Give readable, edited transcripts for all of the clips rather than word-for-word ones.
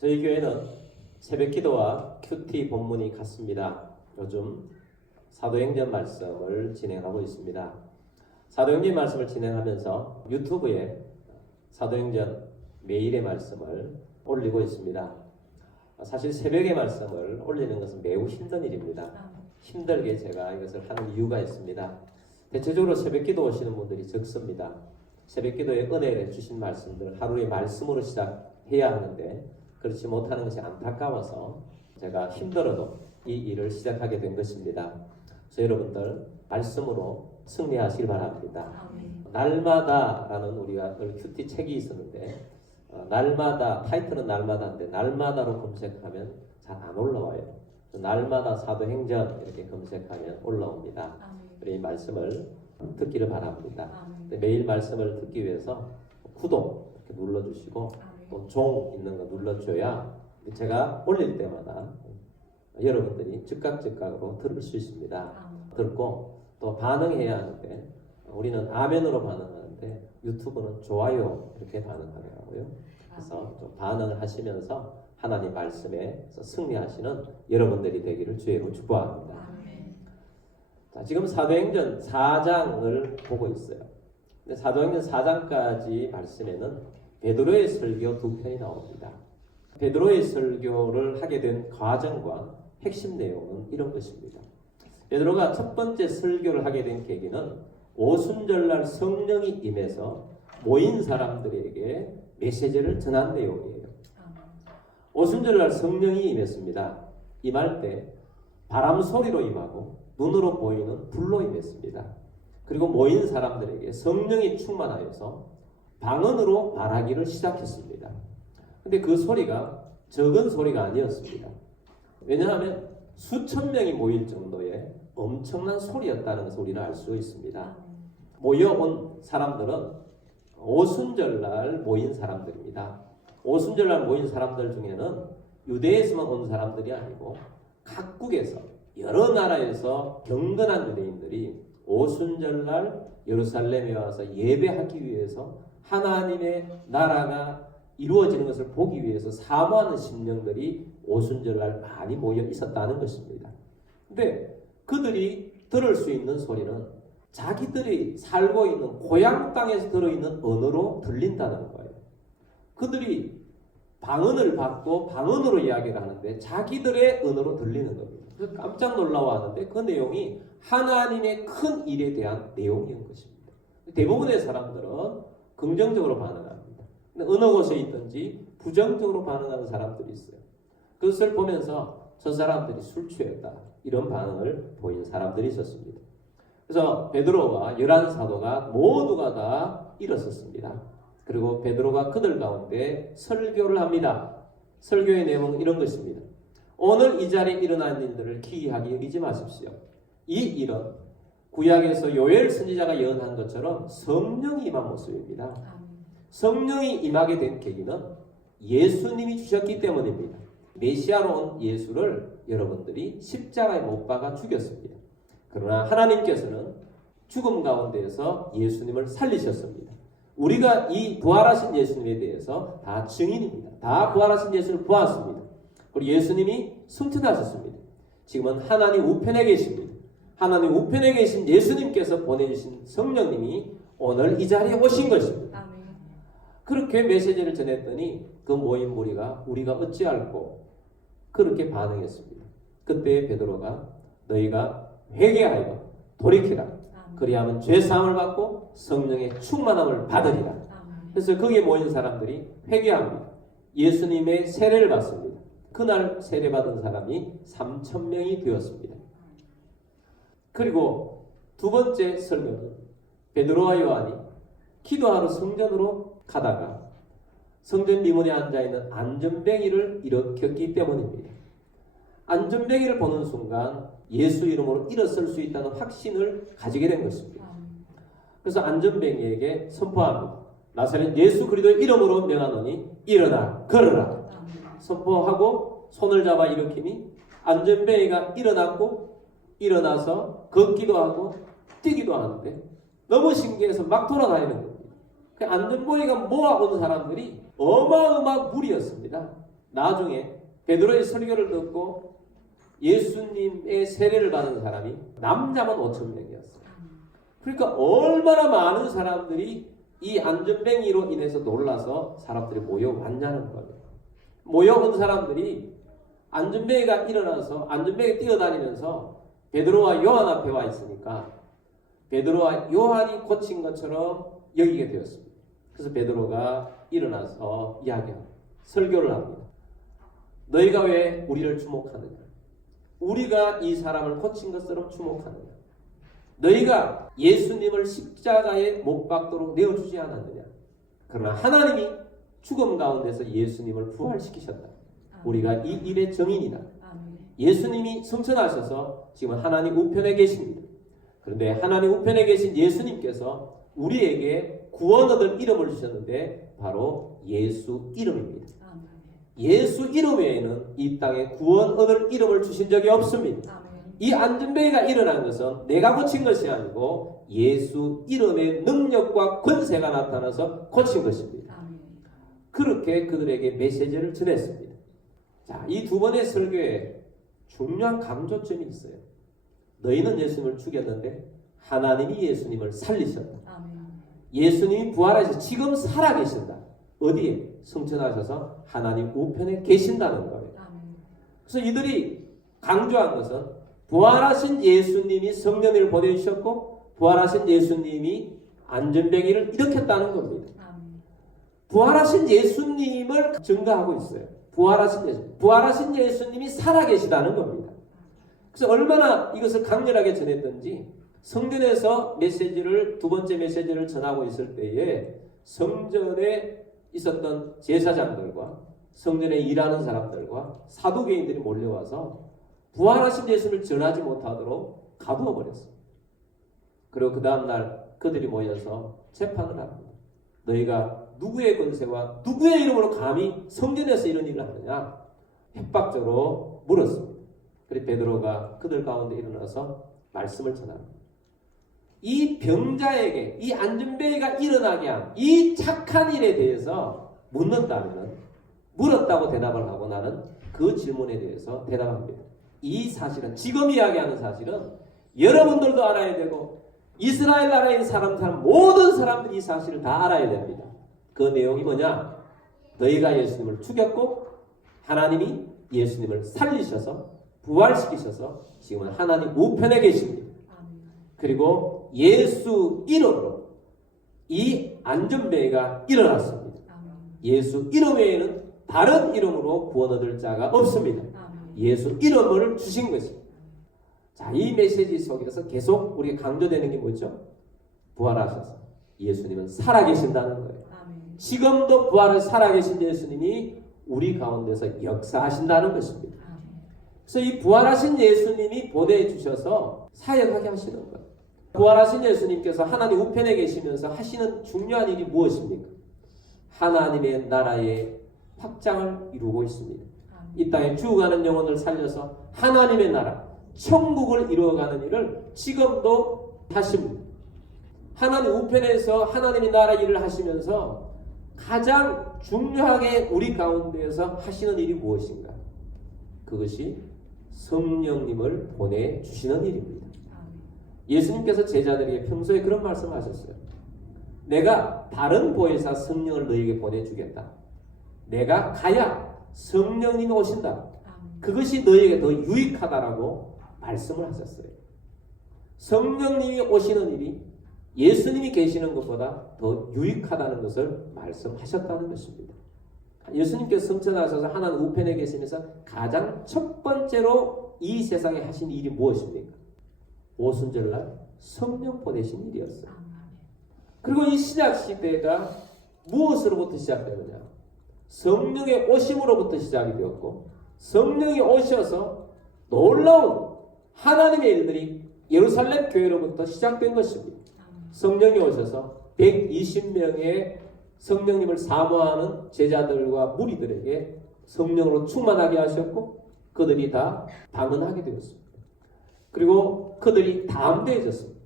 저희 교회는 새벽기도와 큐티 본문이 같습니다. 요즘 사도행전 말씀을 진행하고 있습니다. 사도행전 말씀을 진행하면서 유튜브에 사도행전 매일의 말씀을 올리고 있습니다. 사실 새벽의 말씀을 올리는 것은 매우 힘든 일입니다. 힘들게 제가 이것을 하는 이유가 있습니다. 대체적으로 새벽기도 오시는 분들이 적습니다. 새벽기도에 은혜를 주신 말씀들을 하루의 말씀으로 시작해야 하는데 그렇지 못하는 것이 안타까워서 제가 힘들어도 이 일을 시작하게 된 것입니다. 그래서 여러분들 말씀으로 승리하시길 바랍니다. 날마다라는 우리가 큐티 책이 있었는데 날마다, 타이틀은 날마다인데 날마다로 검색하면 잘 안 올라와요. 날마다 사도행전 이렇게 검색하면 올라옵니다. 우리 말씀을 듣기를 바랍니다. 매일 말씀을 듣기 위해서 구독 이렇게 눌러주시고 또 종 있는 거 눌러줘야 제가 올릴 때마다 여러분들이 즉각으로 들을 수 있습니다. 듣고 또 반응해야 하는데 우리는 아멘으로 반응하는데 유튜브는 좋아요 이렇게 반응하더라고요. 그래서 좀 반응을 하시면서 하나님 말씀에 승리하시는 여러분들이 되기를 주의로 축복합니다. 자, 지금 사도행전 4장을 보고 있어요. 근데 사도행전 4장까지 말씀에는 베드로의 설교 두 편이 나옵니다. 베드로의 설교를 하게 된 과정과 핵심 내용은 이런 것입니다. 베드로가 첫 번째 설교를 하게 된 계기는 오순절날 성령이 임해서 모인 사람들에게 메시지를 전한 내용이에요. 오순절날 성령이 임했습니다. 임할 때 바람 소리로 임하고 눈으로 보이는 불로 임했습니다. 그리고 모인 사람들에게 성령이 충만하여서 방언으로 말하기를 시작했습니다. 근데 그 소리가 적은 소리가 아니었습니다. 왜냐하면 수천 명이 모일 정도의 엄청난 소리였다는 것을 우리는 알 수 있습니다. 모여온 사람들은 오순절날 모인 사람들입니다. 오순절날 모인 사람들 중에는 유대에서만 온 사람들이 아니고 각국에서 여러 나라에서 경건한 유대인들이 오순절날 예루살렘에 와서 예배하기 위해서 하나님의 나라가 이루어지는 것을 보기 위해서 사모하는 심령들이 오순절날 많이 모여 있었다는 것입니다. 근데 그들이 들을 수 있는 소리는 자기들이 살고 있는 고향 땅에서 들어있는 언어로 들린다는 거예요. 그들이 방언을 받고 방언으로 이야기를 하는데 자기들의 언어로 들리는 겁니다. 그래서 깜짝 놀라워하는데 그 내용이 하나님의 큰 일에 대한 내용인 것입니다. 대부분의 사람들은 긍정적으로 반응합니다. 근데 어느 곳에 있든지 부정적으로 반응하는 사람들이 있어요. 그것을 보면서 저 사람들이 술 취했다 이런 반응을 보인 사람들이 있었습니다. 그래서 베드로와 11사도가 모두가 다 일어섰습니다. 그리고 베드로가 그들 가운데 설교를 합니다. 설교의 내용은 이런 것입니다. 오늘 이 자리에 일어난 일들을 기이하게 여기지 마십시오. 이 일은 구약에서 요엘 선지자가 예언한 것처럼 성령이 임한 모습입니다. 성령이 임하게 된 계기는 예수님이 주셨기 때문입니다. 메시아로 온 예수를 여러분들이 십자가에 못 박아 죽였습니다. 그러나 하나님께서는 죽음 가운데에서 예수님을 살리셨습니다. 우리가 이 부활하신 예수님에 대해서 다 증인입니다. 다 부활하신 예수를 보았습니다. 그리고 예수님이 승천하셨습니다. 지금은 하나님 우편에 계십니다. 하나님 우편에 계신 예수님께서 보내주신 성령님이 오늘 이 자리에 오신 것입니다. 그렇게 메시지를 전했더니 그 모인 무리가 우리가 어찌할꼬 그렇게 반응했습니다. 그때 베드로가 너희가 회개하여 돌이키라. 그리하면 죄사함을 받고 성령의 충만함을 받으리라. 그래서 거기에 모인 사람들이 회개합니다. 예수님의 세례를 받습니다. 그날 세례받은 사람이 3,000명이 되었습니다. 그리고 두 번째 설교는 베드로와 요한이 기도하러 성전으로 가다가 성전 미문에 앉아있는 안전뱅이를 일으켰기 때문입니다. 안전뱅이를 보는 순간 예수 이름으로 일어설 수 있다는 확신을 가지게 된 것입니다. 그래서 안전뱅이에게 선포합니다. 나사렛 예수 그리스도의 이름으로 명하노니 일어나 걸어라. 선포하고 손을 잡아 일으키니 안전뱅이가 일어나서 걷기도 하고 뛰기도 하는데 너무 신기해서 막 돌아다니는 겁니다. 그 안전뱅이가 모아온 사람들이 어마어마한 무리였습니다. 나중에 베드로의 설교를 듣고 예수님의 세례를 받은 사람이 남자만 5,000명이었어요. 그러니까 얼마나 많은 사람들이 이 안전뱅이로 인해서 놀라서 사람들이 모여왔냐는 거예요. 모여온 사람들이 안전뱅이가 일어나서 안전뱅이 뛰어다니면서 베드로와 요한 앞에 와 있으니까 베드로와 요한이 고친 것처럼 여기게 되었습니다. 그래서 베드로가 일어나서 이야기합니다. 설교를 합니다. 너희가 왜 우리를 주목하느냐? 우리가 이 사람을 고친 것처럼 주목하느냐? 너희가 예수님을 십자가에 못 박도록 내어주지 않았느냐? 그러나 하나님이 죽음 가운데서 예수님을 부활시키셨다. 우리가 이 일의 증인이다. 예수님이 승천하셔서 지금 하나님 우편에 계십니다. 그런데 하나님 우편에 계신 예수님께서 우리에게 구원 얻을 이름을 주셨는데 바로 예수 이름입니다. 예수 이름 외에는 이 땅에 구원 얻을 이름을 주신 적이 없습니다. 이 안전뱅이가 일어난 것은 내가 고친 것이 아니고 예수 이름의 능력과 권세가 나타나서 고친 것입니다. 그렇게 그들에게 메시지를 전했습니다. 자, 이 두 번의 설교에 중요한 강조점이 있어요. 너희는 예수님을 죽였는데 하나님이 예수님을 살리셨다. 예수님이 부활하셔서 지금 살아계신다. 어디에? 승천하셔서 하나님 우편에 계신다는 거예요. 그래서 이들이 강조한 것은 부활하신 예수님이 성령을 보내주셨고 부활하신 예수님이 안전뱅이를 일으켰다는 겁니다. 부활하신 예수님을 증거하고 있어요. 부활하신 예수님이 살아계시다는 겁니다. 그래서 얼마나 이것을 강렬하게 전했던지 성전에서 두 번째 메시지를 전하고 있을 때에 성전에 있었던 제사장들과 성전에 일하는 사람들과 사두개인들이 몰려와서 부활하신 예수님을 전하지 못하도록 가두어 버렸어요. 그리고 그 다음날 그들이 모여서 재판을 합니다. 너희가 누구의 권세와 누구의 이름으로 감히 성전에서 이런 일을 하느냐? 협박적으로 물었습니다. 그리고 베드로가 그들 가운데 일어나서 말씀을 전합니다. 이 병자에게 이 안전뱅이가 일어나게 한 이 착한 일에 대해서 묻는다면 물었다고 대답을 하고 나는 그 질문에 대해서 대답합니다. 이 사실은 지금 이야기하는 사실은 여러분들도 알아야 되고 이스라엘 나라에 있는 사람 모든 사람들이 이 사실을 다 알아야 됩니다. 그 내용이 뭐냐? 너희가 예수님을 죽였고 하나님이 예수님을 살리셔서 부활시키셔서 지금은 하나님 우편에 계십니다. 그리고 예수 이름으로 이 안전뱅이가 일어났습니다. 예수 이름 외에는 다른 이름으로 구원 얻을 자가 없습니다. 예수 이름을 주신 것입니다. 자, 이 메시지 속에서 계속 우리가 강조되는 게 뭐죠? 부활하셔서 예수님은 살아계신다는 거예요. 지금도 부활을 살아계신 예수님이 우리 가운데서 역사하신다는 것입니다. 그래서 이 부활하신 예수님이 보내주셔서 사역하게 하시는 거예요. 부활하신 예수님께서 하나님 우편에 계시면서 하시는 중요한 일이 무엇입니까? 하나님의 나라의 확장을 이루고 있습니다. 이 땅에 죽어가는 영혼을 살려서 하나님의 나라, 천국을 이루어가는 일을 지금도 하십니다. 하나님 우편에서 하나님의 나라 일을 하시면서 가장 중요하게 우리 가운데에서 하시는 일이 무엇인가? 그것이 성령님을 보내주시는 일입니다. 예수님께서 제자들에게 평소에 그런 말씀을 하셨어요. 내가 다른 보혜사 성령을 너에게 보내주겠다. 내가 가야 성령님이 오신다. 그것이 너에게 더 유익하다라고 말씀을 하셨어요. 성령님이 오시는 일이 예수님이 계시는 것보다 더 유익하다는 것을 말씀하셨다는 것입니다. 예수님께서 승천하셔서 하나님 우편에 계시면서 가장 첫 번째로 이 세상에 하신 일이 무엇입니까? 오순절날 성령 보내신 일이었어요. 그리고 이 신약 시대가 무엇으로부터 시작되느냐? 성령의 오심으로부터 시작이 되었고 성령이 오셔서 놀라운 하나님의 일들이 예루살렘 교회로부터 시작된 것입니다. 성령이 오셔서 120명의 성령님을 사모하는 제자들과 무리들에게 성령으로 충만하게 하셨고 그들이 다 방언하게 되었습니다. 그리고 그들이 담대해졌습니다.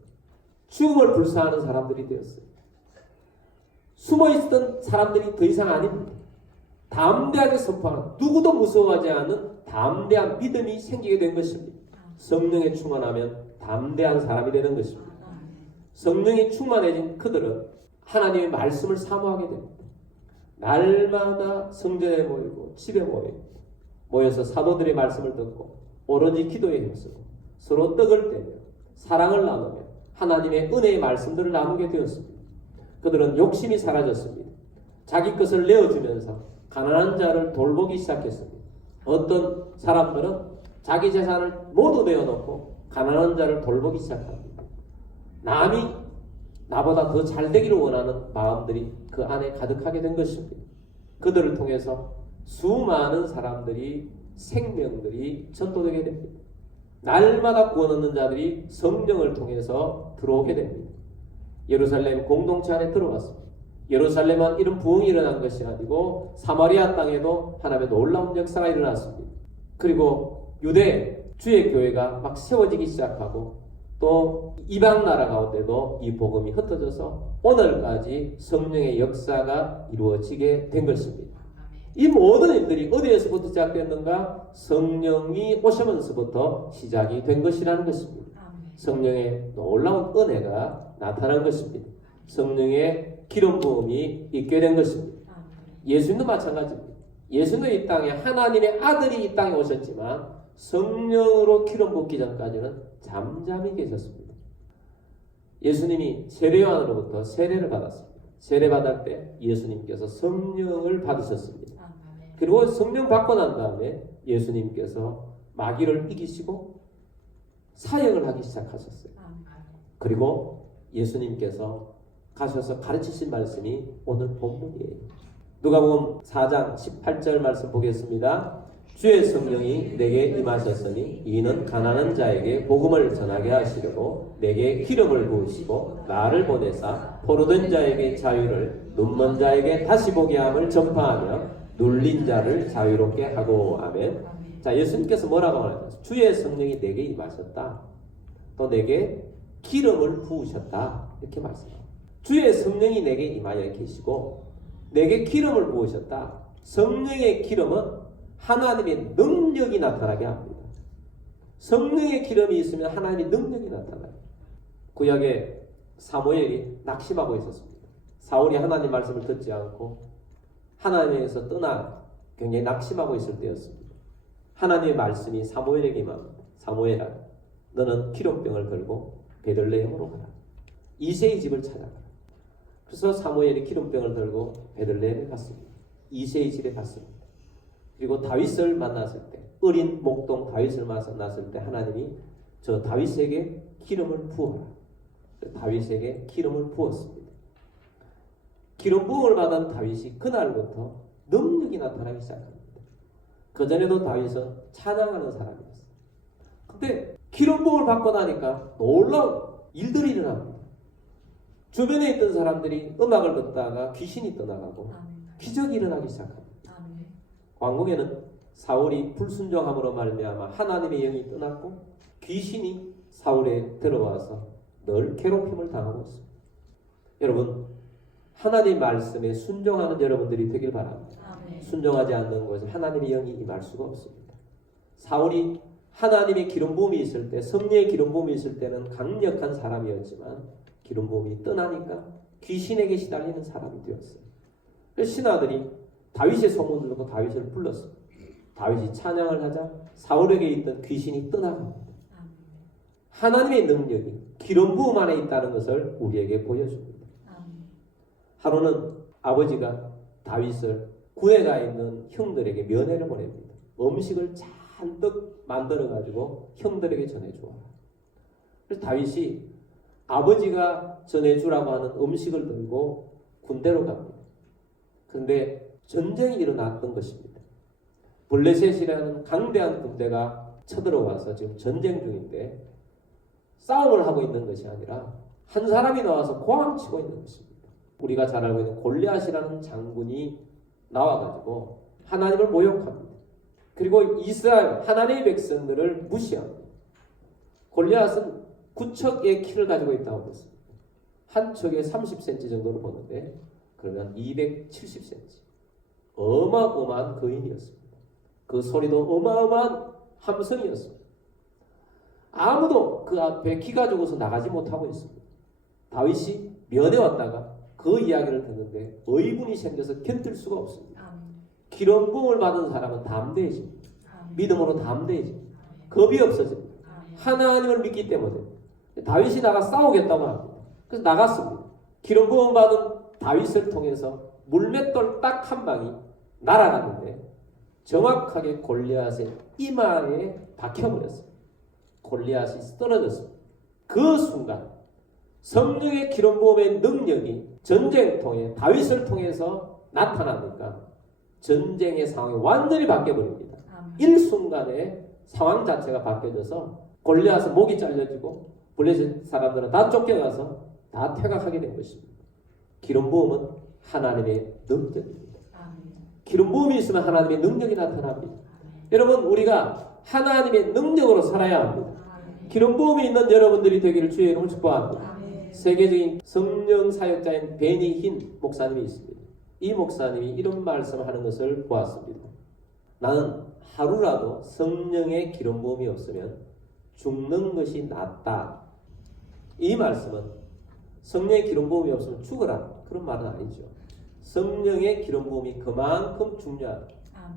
죽음을 불사하는 사람들이 되었어요. 숨어있던 사람들이 더 이상 아닙니다. 담대하게 선포하는, 누구도 무서워하지 않는 담대한 믿음이 생기게 된 것입니다. 성령에 충만하면 담대한 사람이 되는 것입니다. 성령이 충만해진 그들은 하나님의 말씀을 사모하게 됩니다. 날마다 성전에 모이고 집에 모여서 사도들의 말씀을 듣고 오로지 기도에 힘쓰고 서로 떡을 떼며 사랑을 나누며 하나님의 은혜의 말씀들을 나누게 되었습니다. 그들은 욕심이 사라졌습니다. 자기 것을 내어주면서 가난한 자를 돌보기 시작했습니다. 어떤 사람들은 자기 재산을 모두 내어놓고 가난한 자를 돌보기 시작합니다. 남이 나보다 더 잘 되기를 원하는 마음들이 그 안에 가득하게 된 것입니다. 그들을 통해서 수많은 사람들이 생명들이 전도되게 됩니다. 날마다 구원 얻는 자들이 성령을 통해서 들어오게 됩니다. 예루살렘 공동체 안에 들어왔습니다. 예루살렘만 이런 부흥이 일어난 것이 아니고 사마리아 땅에도 하나님의 놀라운 역사가 일어났습니다. 그리고 유대 주의 교회가 막 세워지기 시작하고 또 이방 나라 가운데도 이 복음이 흩어져서 오늘까지 성령의 역사가 이루어지게 된 것입니다. 이 모든 일들이 어디에서부터 시작됐는가? 성령이 오시면서부터 시작이 된 것이라는 것입니다. 성령의 놀라운 은혜가 나타난 것입니다. 성령의 기름 부음이 있게 된 것입니다. 예수님도 마찬가지입니다. 예수는 이 땅에 하나님의 아들이 이 땅에 오셨지만 성령으로 기름 붓기 전까지는 잠잠히 계셨습니다. 예수님이 세례요한으로부터 세례를 받았습니다. 세례 받을 때 예수님께서 성령을 받으셨습니다. 그리고 성령 받고 난 다음에 예수님께서 마귀를 이기시고 사역을 하기 시작하셨어요. 그리고 예수님께서 가셔서 가르치신 말씀이 오늘 본문이에요. 누가복음 4장 18절 말씀 보겠습니다. 주의 성령이 내게 임하셨으니 이는 가난한 자에게 복음을 전하게 하시려고 내게 기름을 부으시고 나를 보내사 포로된 자에게 자유를 눈먼 자에게 다시 보게 함을 전파하며 눌린 자를 자유롭게 하고. 아멘. 자, 예수님께서 뭐라고 하나요? 주의 성령이 내게 임하셨다. 또 내게 기름을 부으셨다. 이렇게 말씀합니다. 주의 성령이 내게 임하여 계시고 내게 기름을 부으셨다. 성령의 기름은 하나님의 능력이 나타나게 합니다. 성령의 기름이 있으면 하나님의 능력이 나타나요. 구약에 사무엘이 낙심하고 있었습니다. 사울이 하나님 말씀을 듣지 않고 하나님에서 떠나 굉장히 낙심하고 있을 때였습니다. 하나님의 말씀이 사무엘에게 임합니다. 사무엘아, 너는 기름병을 들고 베들레헴으로 가라. 이새의 집을 찾아가라. 그래서 사무엘이 기름병을 들고 베들레헴에 갔습니다. 이새의 집에 갔습니다. 그리고 다윗을 만났을 때, 어린 목동 다윗을 만났을 때 하나님이 저 다윗에게 기름을 부어라. 다윗에게 기름을 부었습니다. 기름 부음을 받은 다윗이 그날부터 능력이 나타나기 시작합니다. 그전에도 다윗은 찬양하는 사람이었어요. 근데 기름 부음을 받고 나니까 놀라운 일들이 일어납니다. 주변에 있던 사람들이 음악을 듣다가 귀신이 떠나가고 기적이 일어나기 시작합니다. 왕궁에는 사울이 불순종함으로 말미암아 하나님의 영이 떠났고 귀신이 사울에 들어와서 늘 괴롭힘을 당하고 있습니다. 여러분, 하나님 말씀에 순종하는 여러분들이 되길 바랍니다. 순종하지 않는 곳에 하나님의 영이 임할 수가 없습니다. 사울이 하나님의 기름 부음이 있을 때, 성령의 기름 부음이 있을 때는 강력한 사람이었지만 기름 부음이 떠나니까 귀신에게 시달리는 사람이 되었어요. 그래서 신하들이 다윗의 소문을 듣고 다윗을 불렀습니다. 다윗이 찬양을 하자 사울에게 있던 귀신이 떠나갑니다. 하나님의 능력이 기름 부음 안에 있다는 것을 우리에게 보여줍니다. 하루는 아버지가 다윗을 군에 가 있는 형들에게 면회를 보냅니다. 음식을 잔뜩 만들어가지고 형들에게 전해주어라. 그래서 다윗이 아버지가 전해주라고 하는 음식을 들고 군대로 갑니다. 그런데 전쟁이 일어났던 것입니다. 블레셋이라는 강대한 군대가 쳐들어와서 지금 전쟁 중인데 싸움을 하고 있는 것이 아니라 한 사람이 나와서 고함치고 있는 것입니다. 우리가 잘 알고 있는 골리앗이라는 장군이 나와가지고 하나님을 모욕합니다. 그리고 이스라엘 하나님의 백성들을 무시합니다. 골리앗은 9척의 키를 가지고 있다고 했습니다. 한 척에 30cm 정도를 보는데 그러면 270cm. 어마어마한 거인이었습니다. 그 소리도 어마어마한 함성이었습니다. 아무도 그 앞에 기가 죽어서 나가지 못하고 있습니다. 다윗이 면회 왔다가 그 이야기를 듣는데 의분이 생겨서 견딜 수가 없습니다. 기름 부음을 받은 사람은 담대해집니다. 믿음으로 담대해집니다. 겁이 없어집니다. 하나님을 믿기 때문에 다윗이 나가 싸우겠다고 합니다. 그래서 나갔습니다. 기름 부음 받은 다윗을 통해서 물맷돌 딱 한 방이 날아갔는데 정확하게 골리앗의 이마에 박혀버렸어요. 골리앗이 쓰러졌습니다. 그 순간 성령의 기름 부음의 능력이 전쟁통에 다윗을 통해서 나타나니까 전쟁의 상황이 완전히 바뀌어버립니다. 일순간에 상황 자체가 바뀌어져서 골리앗은 목이 잘려지고 블레셋 사람들은 다 쫓겨가서 다 퇴각하게 된 것입니다. 기름 부음은 하나님의 능력입니다. 기름 부음이 있으면 하나님의 능력이 나타납니다. 여러분, 우리가 하나님의 능력으로 살아야 합니다. 기름 부음이 있는 여러분들이 되기를 주의 이름으로 축복합니다. 세계적인 성령 사역자인 베니 힌 목사님이 있습니다. 이 목사님이 이런 말씀을 하는 것을 보았습니다. 나는 하루라도 성령의 기름 부음이 없으면 죽는 것이 낫다. 이 말씀은 성령의 기름 부음이 없으면 죽어라, 그런 말은 아니죠. 성령의 기름 부음이 그만큼 중요하다.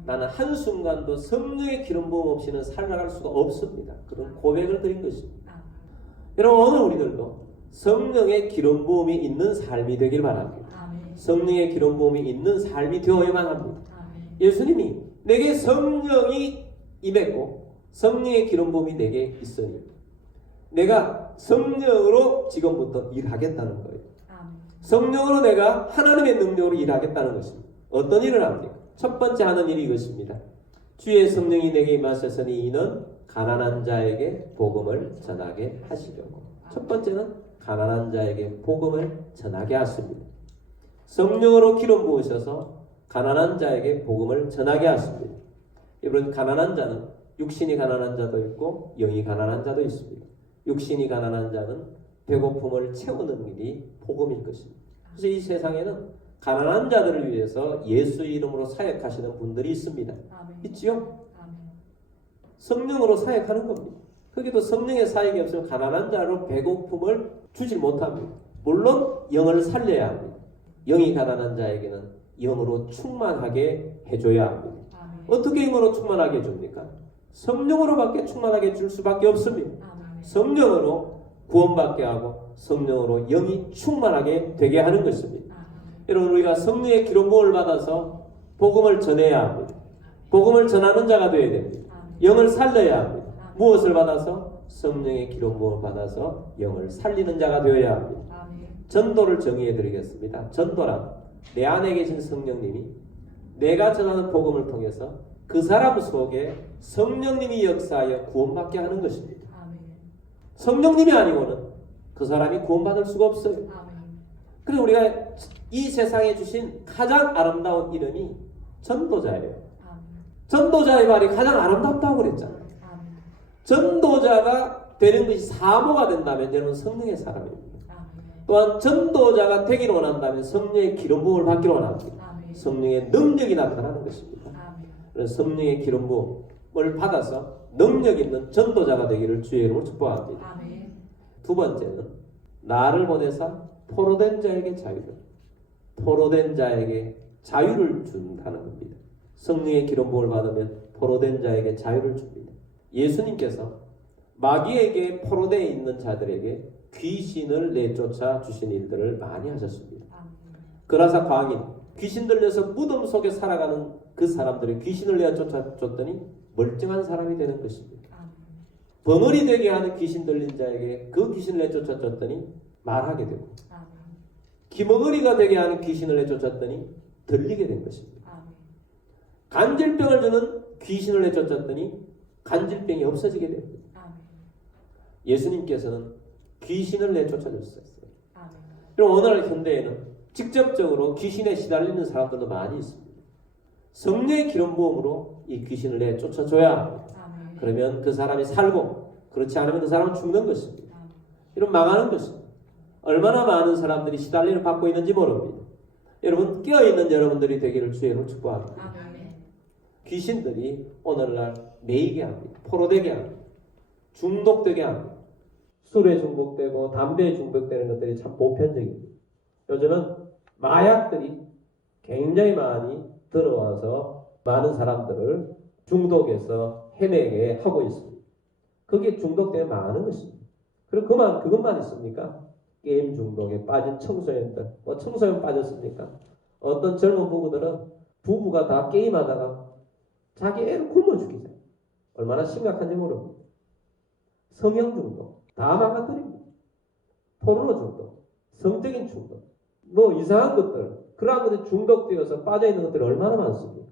나는 한순간도 성령의 기름 부음 없이는 살아갈 수가 없습니다. 그런 고백을 드린 것입니다. 여러분, 오늘 우리들도 성령의 기름 부음이 있는 삶이 되길 바랍니다. 성령의 기름 부음이 있는 삶이 되어야만 합니다. 예수님이 내게 성령이 임했고 성령의 기름 부음이 내게 있으니 내가 성령으로 지금부터 일하겠다는 거예요. 성령으로 내가 하나님의 능력으로 일하겠다는 것입니다. 어떤 일을 합니까? 첫 번째 하는 일이 이것입니다. 주의 성령이 내게 임하셨으니 이는 가난한 자에게 복음을 전하게 하시려고. 첫 번째는 가난한 자에게 복음을 전하게 하십니다. 성령으로 기름 부으셔서 가난한 자에게 복음을 전하게 하십니다. 여러분, 가난한 자는 육신이 가난한 자도 있고 영이 가난한 자도 있습니다. 육신이 가난한 자는 배고픔을 채우는 일이 복음일 것입니다. 그래서 이 세상에는 가난한 자들을 위해서 예수 이름으로 사역하시는 분들이 있습니다. 있지요? 성령으로 사역하는 겁니다. 거기도 성령의 사역이 없으면 가난한 자로 배고픔을 주지 못합니다. 물론 영을 살려야 합니다. 영이 가난한 자에게는 영으로 충만하게 해줘야 합니다. 어떻게 영으로 충만하게 해줍니까? 성령으로밖에 충만하게 줄 수밖에 없습니다. 성령으로 구원받게 하고 성령으로 영이 충만하게 되게 하는 것입니다. 여러분, 우리가 성령의 기름 부음을 받아서 복음을 전해야 합니다. 복음을 전하는 자가 되어야 됩니다. 영을 살려야 합니다. 무엇을 받아서? 성령의 기름 부음을 받아서 영을 살리는 자가 되어야 합니다. 전도를 정의해 드리겠습니다. 전도란 내 안에 계신 성령님이 내가 전하는 복음을 통해서 그 사람 속에 성령님이 역사하여 구원받게 하는 것입니다. 성령님이 아니고는 그 사람이 구원받을 수가 없어요. 그래서 우리가 이 세상에 주신 가장 아름다운 이름이 전도자예요. 전도자의 말이 가장 아름답다고 그랬잖아요. 전도자가 되는 것이 사모가 된다면 여러분 성령의 사람입니다. 또한 전도자가 되기를 원한다면 성령의 기름 부음을 받기를 원합니다. 성령의 능력이 나타나는 것입니다. 그래서 성령의 기름 부음을 받아서 능력 있는 전도자가 되기를 주의 이름으로 축복합니다. 두 번째는 나를 보내사 포로된 자에게 자유를, 포로된 자에게 자유를 준다는 겁니다. 성령의 기름 부음을 받으면 포로된 자에게 자유를 줍니다. 예수님께서 마귀에게 포로되어 있는 자들에게 귀신을 내쫓아 주신 일들을 많이 하셨습니다. 그라사 광인, 귀신 들려서 무덤 속에 살아가는 그 사람들이 귀신을 내쫓아줬더니 멀쩡한 사람이 되는 것입니다. 벙어리 되게 하는 귀신 들린 자에게 그 귀신을 내쫓아줬더니 말하게 되고, 기머거리가 되게 하는 귀신을 내쫓았더니 들리게 된 것입니다. 간질병을 주는 귀신을 내쫓았더니 간질병이 없어지게 됩니다. 예수님께서는 귀신을 내쫓아줬어요. 그럼 오늘 현대에는 직접적으로 귀신에 시달리는 사람들도 많이 있습니다. 성령의 기름 부음으로 이 귀신을 내쫓아줘야 합니다. 그러면 그 사람이 살고, 그렇지 않으면 그 사람은 죽는 것입니다. 이런 망하는 것입니다. 얼마나 많은 사람들이 시달림을 받고 있는지 모릅니다. 여러분 깨어있는 여러분들이 되기를 주의 이름으로 축복합니다. 아멘. 귀신들이 오늘날 매이게 합니다. 포로되게 합니다. 중독되게 합니다. 술에 중독되고 담배에 중독되는 것들이 참 보편적입니다. 요즘은 마약들이 굉장히 많이 들어와서 많은 사람들을 중독에서 헤매게 하고 있습니다. 그게 중독되면 많은 것입니다. 그리고 그것만 있습니까? 게임 중독에 빠진 청소년들, 청소년 빠졌습니까? 어떤 젊은 부부가 다 게임하다가 자기 애를 굶어 죽이죠. 얼마나 심각한지 모릅니다. 성형 중독, 다 망가뜨립니다. 포르노 중독, 성적인 중독, 이상한 것들, 그러한 것에 중독되어서 빠져있는 것들이 얼마나 많습니까?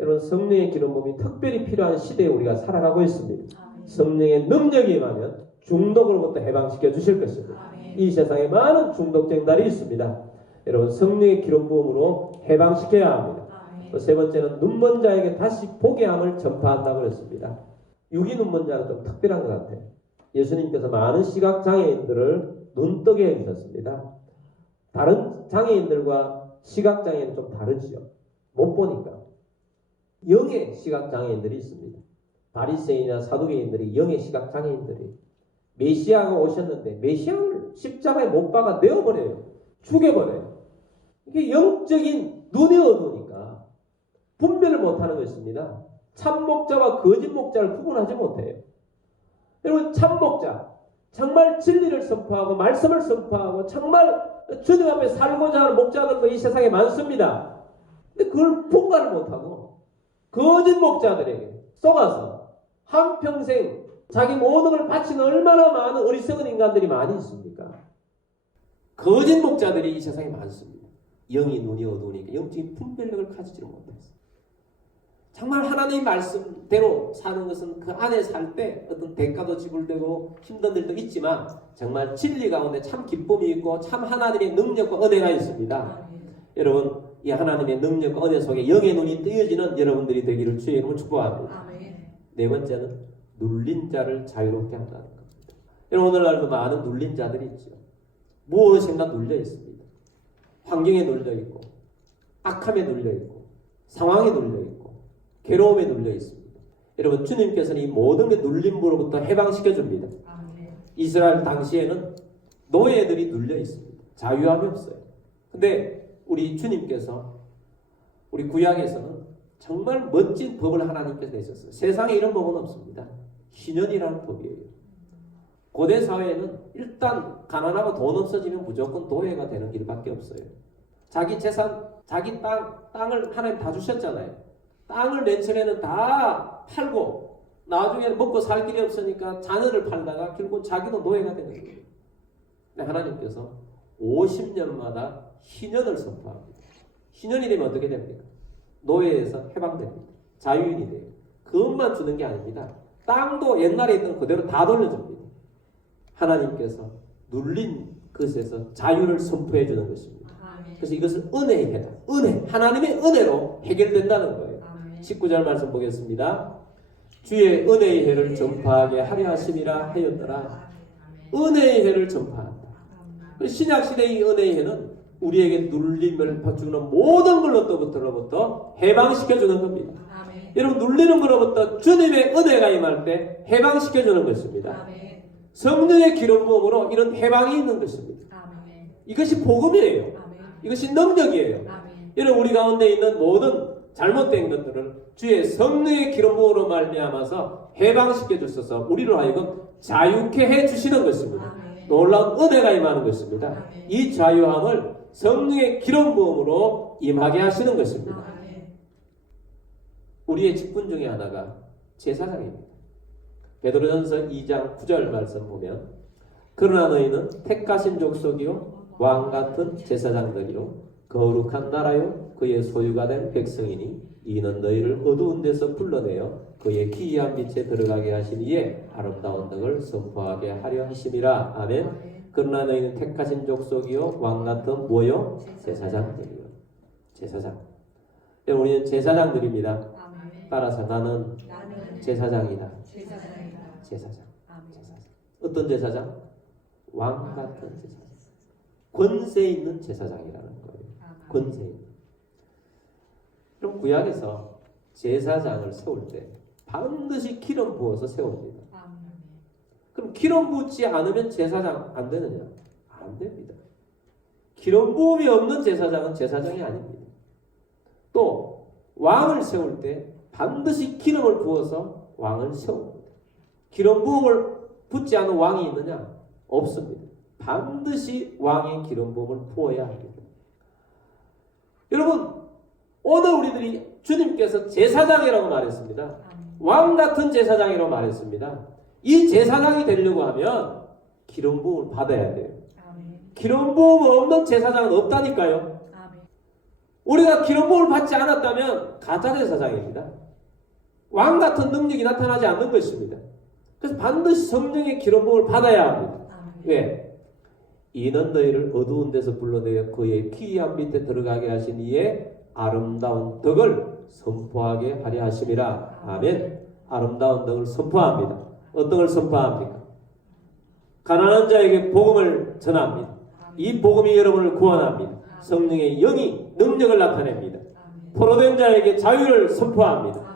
여러분, 성령의 기름 부음이 특별히 필요한 시대에 우리가 살아가고 있습니다. 성령의 능력이 임하면 중독으로부터 해방시켜 주실 것입니다. 이 세상에 많은 중독쟁달이 있습니다. 여러분, 성령의 기름 부음으로 해방시켜야 합니다. 또 세 번째는 눈먼 자에게 다시 보게 함을 전파한다고 그랬습니다. 육이 눈먼 자는 좀 특별한 것 같아요. 예수님께서 많은 시각장애인들을 눈뜨게 해주셨습니다. 다른 장애인들과 시각장애는 좀 다르지요. 못 보니까. 영의 시각장애인들이 있습니다. 바리새인이나 사두개인들이 영의 시각장애인들이 메시아가 오셨는데 메시아를 십자가에 못 박아 내어버려요. 죽여버려요. 이게 영적인 눈이 어두우니까 분별을 못하는 것입니다. 참목자와 거짓목자를 구분하지 못해요. 여러분, 참목자, 정말 진리를 선포하고 말씀을 선포하고 정말 주님 앞에 살고자 하는 목자들도 이 세상에 많습니다. 근데 그걸 분간을 못하고 거짓목자들에게 속아서 한평생 자기 모든 걸 바치는 얼마나 많은 어리석은 인간들이 많이 있습니까? 거짓목자들이 이 세상에 많습니다. 영이 눈이 어두우니까 영적인 분별력을 가지지를 못했어요. 정말 하나님의 말씀대로 사는 것은 그 안에 살 때 어떤 대가도 지불되고 힘든 일도 있지만 정말 진리 가운데 참 기쁨이 있고 참 하나님의 능력과 은혜가 있습니다. 여러분, 이 하나님의 능력과 은혜 속에 영의 눈이 뜨여지는 여러분들이 되기를 주의 이름으로 축복합니다. 네 번째는 눌린 자를 자유롭게 한다는 겁니다. 여러분, 오늘날도 많은 눌린 자들이 있죠. 무엇인가 눌려 있습니다. 환경에 눌려 있고 악함에 눌려 있고 상황에 눌려 있고 괴로움에 눌려 있습니다. 여러분, 주님께서는 이 모든 게 눌림으로부터 해방시켜 줍니다. 이스라엘 당시에는 노예들이 눌려 있습니다. 자유함이 없어요. 근데 우리 주님께서 우리 구약에서는 정말 멋진 법을 하나님께서 내셨어요. 세상에 이런 법은 없습니다. 희년이라는 법이에요. 고대 사회에는 일단 가난하고 돈 없어지면 무조건 노예가 되는 길밖에 없어요. 자기 재산, 자기 땅을 하나님 다 주셨잖아요. 땅을 맨 처음에는 다 팔고 나중에는 먹고 살 길이 없으니까 자녀를 팔다가 결국 자기도 노예가 되는 거예요. 근데 하나님께서 50년마다 희년을 선포합니다. 희년이 되면 어떻게 됩니까? 노예에서 해방됩니다. 자유인이 돼요. 그것만 주는 게 아닙니다. 땅도 옛날에 있던 그대로 다 돌려줍니다. 하나님께서 눌린 것에서 자유를 선포해 주는 것입니다. 그래서 이것을 은혜의 해다. 은혜, 하나님의 은혜로 해결된다는 거예요. 19절 말씀 보겠습니다. 주의 은혜의 해를 전파하게 하려 하심이라 하였더라. 은혜의 해를 전파한다. 신약시대의 은혜의 해는 우리에게 눌림을 주는 모든 걸로부터 해방시켜주는 겁니다. 여러분, 눌리는 것로부터 주님의 은혜가 임할 때 해방시켜주는 것입니다. 성령의 기름 부음으로 이런 해방이 있는 것입니다. 이것이 복음이에요. 이것이 능력이에요. 여러분, 우리 가운데 있는 모든 잘못된 것들을 주의 성령의 기름 부음으로 말미암아서 해방시켜 주셔서 우리로 하여금 자유케 해 주시는 것입니다. 놀라운 은혜가 임하는 것입니다. 이 자유함을 성령의 기름 부음으로 임하게 하시는 것입니다. 우리의 직분 중에 하나가 제사장입니다. 베드로전서 2장 9절 말씀 보면 그러나 너희는 택하신 족속이요 왕같은 제사장들이요 거룩한 나라요 그의 소유가 된 백성이니 이는 너희를 어두운 데서 불러내어 그의 기이한 빛에 들어가게 하신 이에 아름다운 덕을 선포하게 하려 하심이라. 아멘. 그러나 너희는 택하신 족속이요 왕같은 뭐요? 제사장들이요. 제사장. 우리는 제사장들입니다. 따라서 나는 제사장이다. 제사장. 어떤 제사장? 왕같은 제사장. 권세 있는 제사장이라는 거예요. 권세입니다. 그럼 구약에서 제사장을 세울 때 반드시 기름 부어서 세웁니다. 그럼 기름 붓지 않으면 제사장 안 되느냐? 안 됩니다. 기름 부음이 없는 제사장은 제사장이 아닙니다. 또 왕을 세울 때 반드시 기름을 부어서 왕을 세웁니다. 기름 부음을 붓지 않은 왕이 있느냐? 없습니다. 반드시 왕의 기름 부음을 부어야 합니다. 여러분, 오늘 우리들이 주님께서 제사장이라고 말했습니다. 왕 같은 제사장이라고 말했습니다. 이 제사장이 되려고 하면 기름 부음을 받아야 돼요. 기름 부음 없는 제사장은 없다니까요. 우리가 기름 부음을 받지 않았다면 가짜 제사장입니다. 왕 같은 능력이 나타나지 않는 것입니다. 그래서 반드시 성령의 기름 부음을 받아야 합니다. 왜? 이는 너희를 어두운 데서 불러내어 그의 기이한 밑에 들어가게 하신 이의 아름다운 덕을 선포하게 하려 하심이라. 아멘. 아름다운 덕을 선포합니다. 어떤 걸 선포합니까? 가난한 자에게 복음을 전합니다. 이 복음이 여러분을 구원합니다. 성령의 영이 능력을 나타냅니다. 포로된 자에게 자유를 선포합니다.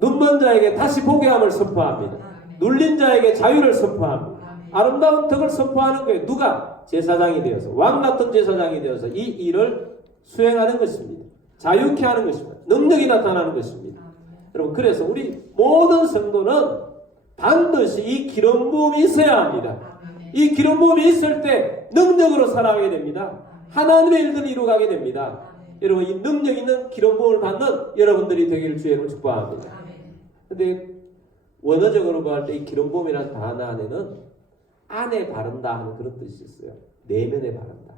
눈먼 자에게 다시 보게 함을 선포합니다. 눌린 자에게 자유를 선포합니다. 아름다운 덕을 선포하는 거예요. 누가? 제사장이 되어서, 왕 같은 제사장이 되어서 이 일을 수행하는 것입니다. 자유케 하는 것입니다. 능력이 나타나는 것입니다. 여러분, 그래서 우리 모든 성도는 반드시 이 기름 부음이 있어야 합니다. 이 기름 부음이 있을 때 능력으로 살아가게 됩니다. 하나님의 일들을 이루어가게 됩니다. 여러분, 이 능력 있는 기름 부음을 받는 여러분들이 되기를 주의 이름으로 축복합니다. 근데 원어적으로 볼 때 이 기름 부음이라는 단어 안에는 안에 바른다 하는 그런 뜻이 있어요. 내면에 바른다.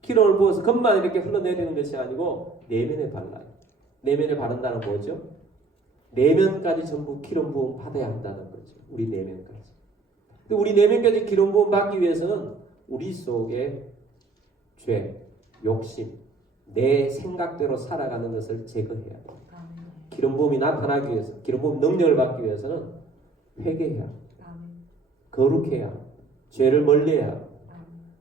기름을 부어서 겉만 이렇게 흘러내리는 것이 아니고 내면에 발라요. 내면에 바른다는 뭐죠? 내면까지 전부 기름 부음 받아야 한다는 거죠. 우리 내면까지. 근데 우리 내면까지 기름 부음 받기 위해서는 우리 속에 죄, 욕심, 내 생각대로 살아가는 것을 제거해야 돼요. 기름 부음이 나타나기 위해서, 기름 부음 능력을 받기 위해서는 회개해야 합니다. 거룩해야 합니다. 죄를 멀리해야 합니다.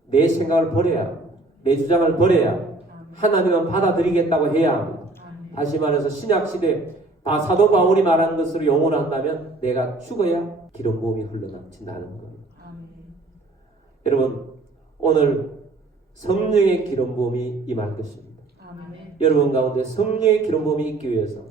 내 생각을 버려야 합니다. 내 주장을 버려야 합니다. 하나님은 받아들이겠다고 해야 합니다. 다시 말해서 신약시대 사도 바울이 말하는 것으로 용어를 한다면 내가 죽어야 기름 부음이 흘러넘친다는 거예요. 여러분, 오늘 성령의 기름 부음이 임할 것입니다. 여러분 가운데 성령의 기름 부음이 있기 위해서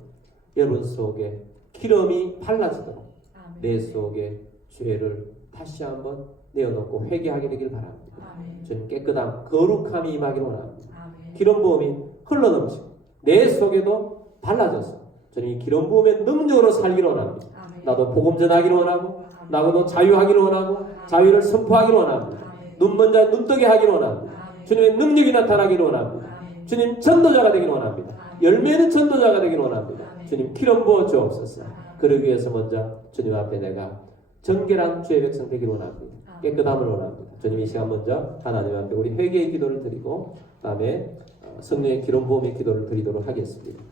여러분 속에 기름이 발라지도록 내 속에 죄를 다시 한번 내어놓고 회개하게 되길 바랍니다. 저는 깨끗함, 거룩함이 임하기를 원합니다. 기름 부음이 흘러넘치고 내 속에도 발라져서 저는 이 기름 부음의 능력으로 살기를 원합니다. 나도 복음 전하기를 원하고 나도 자유하기를 원하고 자유를 선포하기를 원합니다. 눈먼 자 눈뜨게 하기를 원합니다. 주님의 능력이 나타나기를 원합니다. 주님 전도자가 되기를 원합니다. 열매는 전도자가 되기를 원합니다. 주님 기름 부어 주옵소서. 그러기 위해서 먼저 주님 앞에 내가 정결한 주의 백성 되기를 원합니다. 깨끗함을 원합니다. 주님 이 시간 먼저 하나님 앞에 우리 회개의 기도를 드리고 그다음에 성령의 기름 부음의 기도를 드리도록 하겠습니다.